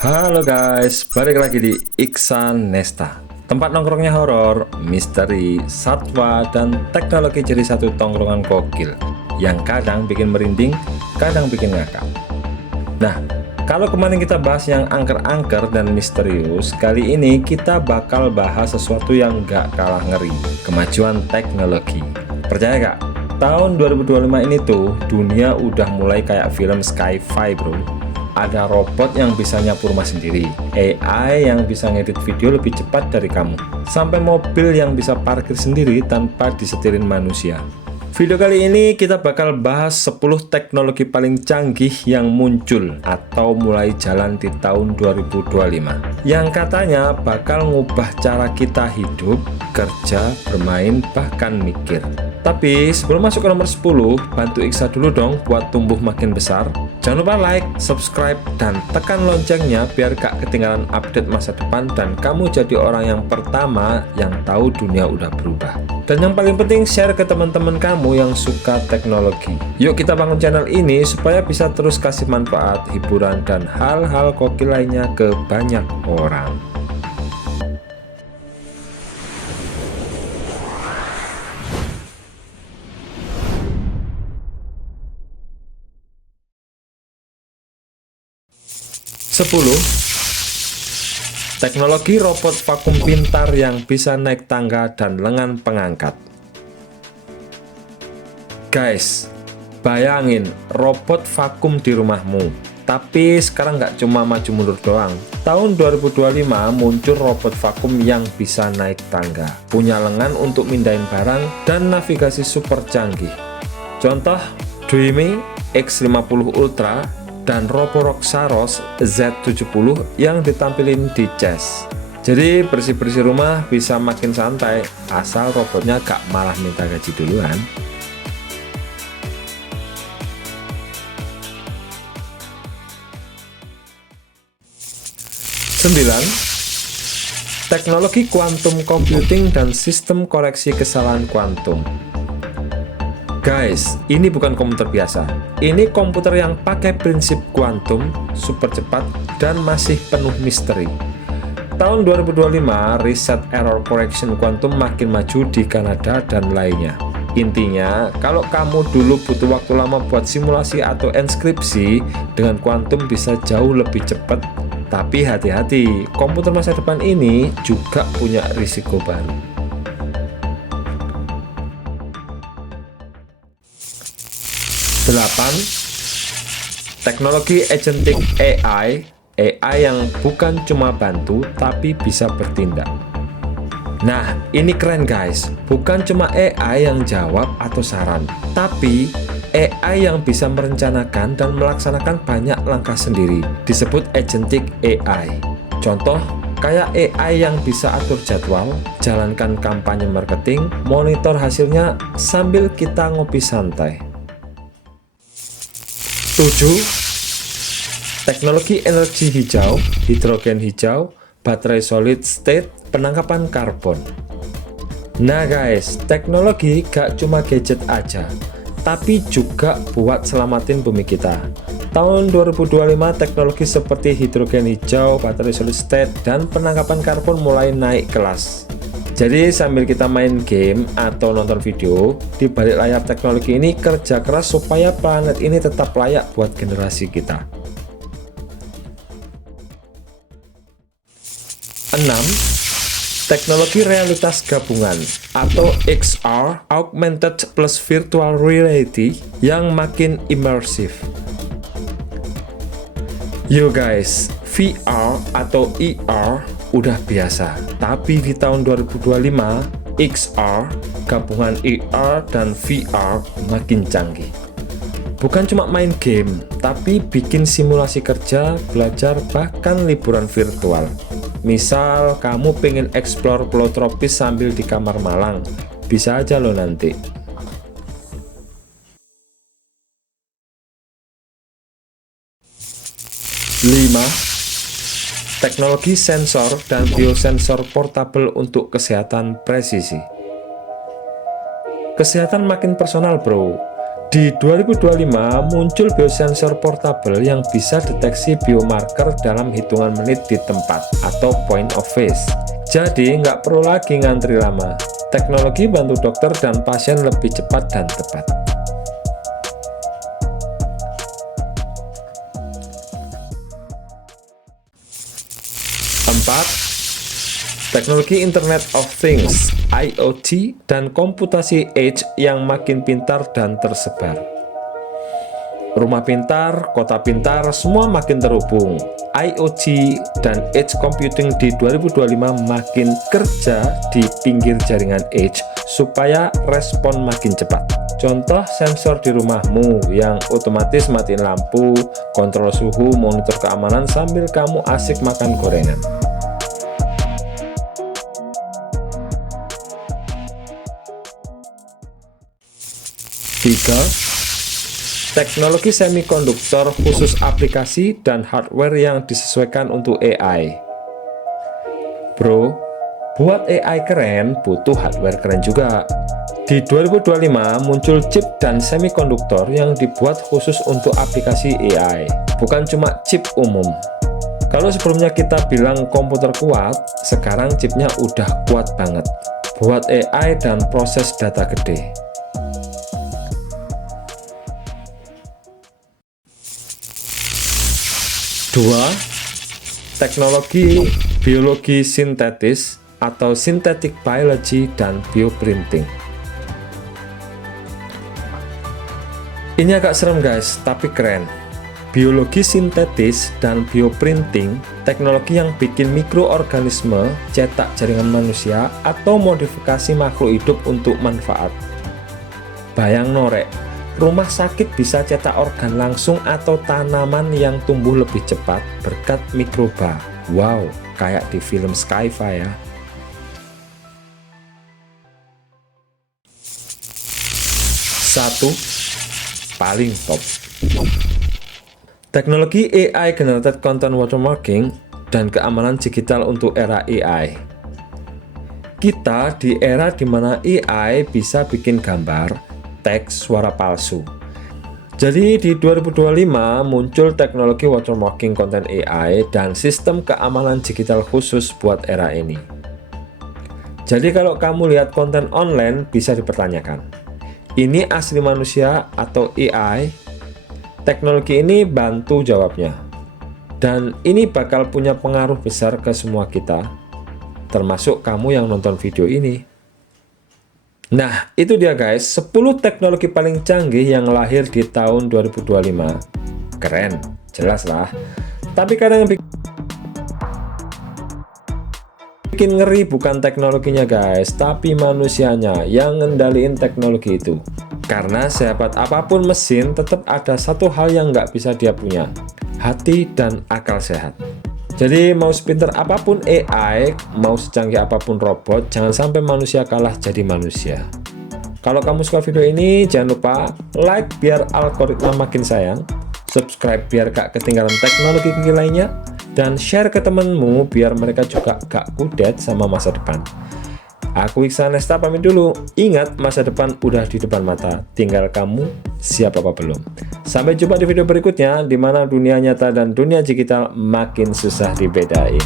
Halo guys, balik lagi di Iksan Nesta, tempat nongkrongnya horor, misteri, satwa, dan teknologi jadi satu tongkrongan gokil yang kadang bikin merinding, kadang bikin ngakak. Nah, kalau kemarin kita bahas yang angker-angker dan misterius, kali ini kita bakal bahas sesuatu yang gak kalah ngeri, kemajuan teknologi. Percaya gak? Tahun 2025 ini tuh, dunia udah mulai kayak film sci-fi bro. Ada robot yang bisa nyapu rumah sendiri, AI yang bisa ngedit video lebih cepat dari kamu, sampai mobil yang bisa parkir sendiri tanpa disetirin manusia. Video kali ini kita bakal bahas 10 teknologi paling canggih yang muncul atau mulai jalan di tahun 2025, yang katanya bakal ngubah cara kita hidup, kerja, bermain, bahkan mikir. Tapi sebelum masuk ke nomor 10, bantu Iksa dulu dong buat tumbuh makin besar. Jangan lupa like, subscribe, dan tekan loncengnya biar gak ketinggalan update masa depan dan kamu jadi orang yang pertama yang tahu dunia udah berubah. Dan yang paling penting, share ke teman-teman kamu yang suka teknologi. Yuk kita bangun channel ini supaya bisa terus kasih manfaat, hiburan, dan hal-hal gokil lainnya ke banyak orang. Sepuluh, teknologi robot vakum pintar yang bisa naik tangga dan lengan pengangkat. Guys, bayangin robot vakum di rumahmu. Tapi sekarang nggak cuma maju mundur doang. Tahun 2025 muncul robot vakum yang bisa naik tangga, punya lengan untuk mindahin barang, dan navigasi super canggih. Contoh, Dreamy X50 Ultra dan Roborock Saros Z70 yang ditampilin di CES. Jadi bersih-bersih rumah bisa makin santai asal robotnya gak malah minta gaji duluan. Sembilan, teknologi quantum computing dan sistem koreksi kesalahan kuantum. Guys, ini bukan komputer biasa. Ini komputer yang pakai prinsip kuantum, super cepat, dan masih penuh misteri. Tahun 2025, riset error correction kuantum makin maju di Kanada dan lainnya. Intinya, kalau kamu dulu butuh waktu lama buat simulasi atau enskripsi, dengan kuantum bisa jauh lebih cepat. Tapi hati-hati, komputer masa depan ini juga punya risiko baru. 8. Teknologi agentic AI yang bukan cuma bantu tapi bisa bertindak. Nah, ini keren guys, bukan cuma AI yang jawab atau saran, tapi AI yang bisa merencanakan dan melaksanakan banyak langkah sendiri, disebut agentic AI. Contoh, kayak AI yang bisa atur jadwal, jalankan kampanye marketing, monitor hasilnya sambil kita ngopi santai. 7. Teknologi energi hijau, hidrogen hijau, baterai solid state, penangkapan karbon. Nah guys, teknologi gak cuma gadget aja, tapi juga buat selamatin bumi kita. Tahun 2025 teknologi seperti hidrogen hijau, baterai solid state, dan penangkapan karbon mulai naik kelas. Jadi sambil kita main game atau nonton video, di balik layar teknologi ini kerja keras supaya planet ini tetap layak buat generasi kita. 6. Teknologi realitas gabungan atau XR, Augmented plus Virtual Reality, yang makin imersif. Yo guys, VR atau ER udah biasa, tapi di tahun 2025 XR, gabungan ER dan VR makin canggih. Bukan cuma main game, tapi bikin simulasi kerja, belajar, bahkan liburan virtual. Misal kamu pengen explore pulau tropis sambil di kamar malang, bisa aja lo nanti. 5. Teknologi sensor dan biosensor portable untuk kesehatan presisi. Kesehatan makin personal bro. Di 2025 muncul biosensor portable yang bisa deteksi biomarker dalam hitungan menit di tempat atau point of face. Jadi nggak perlu lagi ngantri lama. Teknologi bantu dokter dan pasien lebih cepat dan tepat. 4. Teknologi Internet of Things (IoT) dan komputasi edge yang makin pintar dan tersebar. Rumah pintar, kota pintar, semua makin terhubung. IoT dan edge computing di 2025 makin kerja di pinggir jaringan edge supaya respon makin cepat. Contoh sensor di rumahmu yang otomatis matiin lampu, kontrol suhu, monitor keamanan sambil kamu asik makan gorengan. 3. Teknologi semikonduktor khusus aplikasi dan hardware yang disesuaikan untuk AI. Bro, buat AI keren butuh hardware keren juga. Di 2025 muncul chip dan semikonduktor yang dibuat khusus untuk aplikasi AI, bukan cuma chip umum. Kalau sebelumnya kita bilang komputer kuat, sekarang chipnya udah kuat banget buat AI dan proses data gede. 2. Teknologi biologi sintetis atau synthetic biology dan bioprinting. Ini agak serem guys, tapi keren. Biologi sintetis dan bioprinting, teknologi yang bikin mikroorganisme cetak jaringan manusia atau modifikasi makhluk hidup untuk manfaat. Bayang norek, rumah sakit bisa cetak organ langsung atau tanaman yang tumbuh lebih cepat berkat mikroba. Wow, kayak di film sci-fi ya. 1. Paling top. Teknologi AI Generated Content Watermarking dan keamanan digital untuk era AI. Kita di era dimana AI bisa bikin gambar, teks, suara palsu. Jadi di 2025 muncul teknologi watermarking konten AI dan sistem keamanan digital khusus buat era ini. Jadi kalau kamu lihat konten online bisa dipertanyakan, ini asli manusia atau AI? Teknologi ini bantu jawabnya. Dan ini bakal punya pengaruh besar ke semua kita, termasuk kamu yang nonton video ini. Nah, itu dia guys, 10 teknologi paling canggih yang lahir di tahun 2025. Keren, jelas lah. Tapi kadang yang bikin ngeri bukan teknologinya guys, tapi manusianya yang ngendaliin teknologi itu. Karena sehebat apapun mesin, tetap ada satu hal yang nggak bisa dia punya, hati dan akal sehat. Jadi mau sepinter apapun AI, mau secanggih apapun robot, jangan sampai manusia kalah jadi manusia. Kalau kamu suka video ini, jangan lupa like biar algoritma makin sayang, subscribe biar gak ketinggalan teknologi lainnya, dan share ke temenmu biar mereka juga gak kudet sama masa depan. Aku Iksan Nesta pamit dulu. Ingat, masa depan udah di depan mata, tinggal kamu siap apa belum. Sampai jumpa di video berikutnya, di mana dunia nyata dan dunia digital makin susah dibedain.